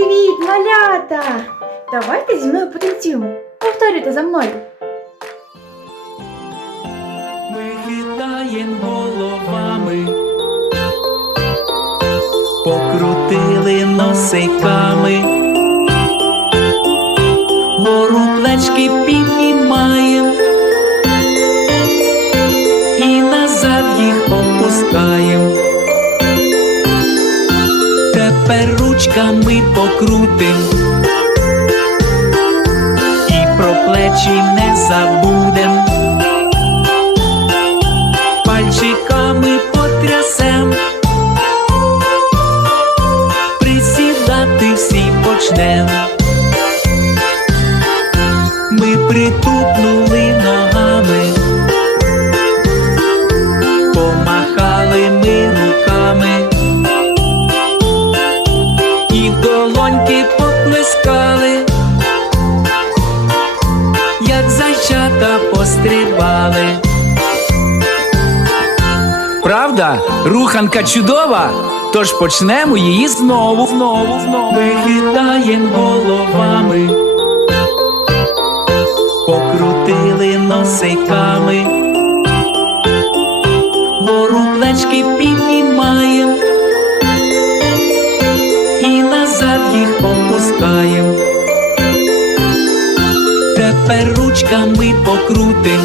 Привіт, малята! Давайте зі мною потанцюємо. Повторюйте за мною. Ми хитаєм головами, покрутили носиками, гору плечки піднімаєм і назад їх опускаєм. Тепер ручками покрутим. І про плечі не забудем. Пальчиками потрясем, присідати всі почнем. Ми притупнули ногами, пострибали. Правда, руханка чудова, тож почнемо її знову, знову, знову. Ми хитаєм головами, покрутили носиками, гору плечки Тепер ручками покрутим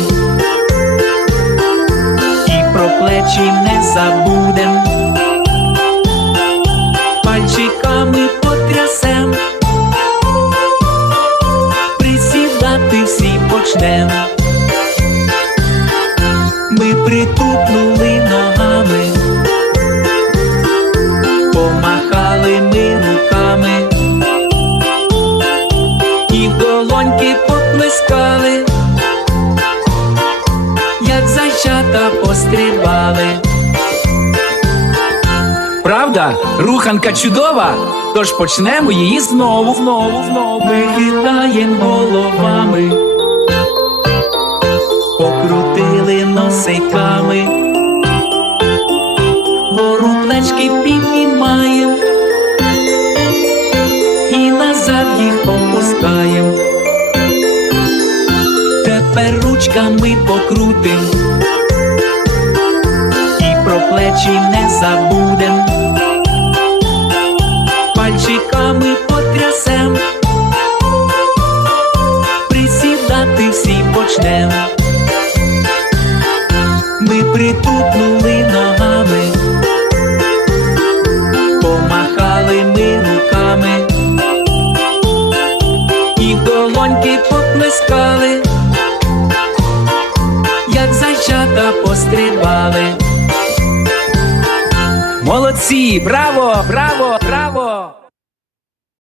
і про плечі не забудем. Пальчиками потрясем, присідати всі почнем. Ми притупнули пострибали. Правда, руханка чудова, тож почнемо її знову, знову, знову. Ми хитаєм головами, покрутили носиками, гору плечки піднімаєм і назад їх опускаєм. Тепер ручками покрутим і плечі не забудем. Пальчиками потрясем, присідати всі почнем. Ми притупнули ногами, помахали ми руками і долоньки поплескали як зайчата пострибали. Молодці! Браво! Браво! Браво!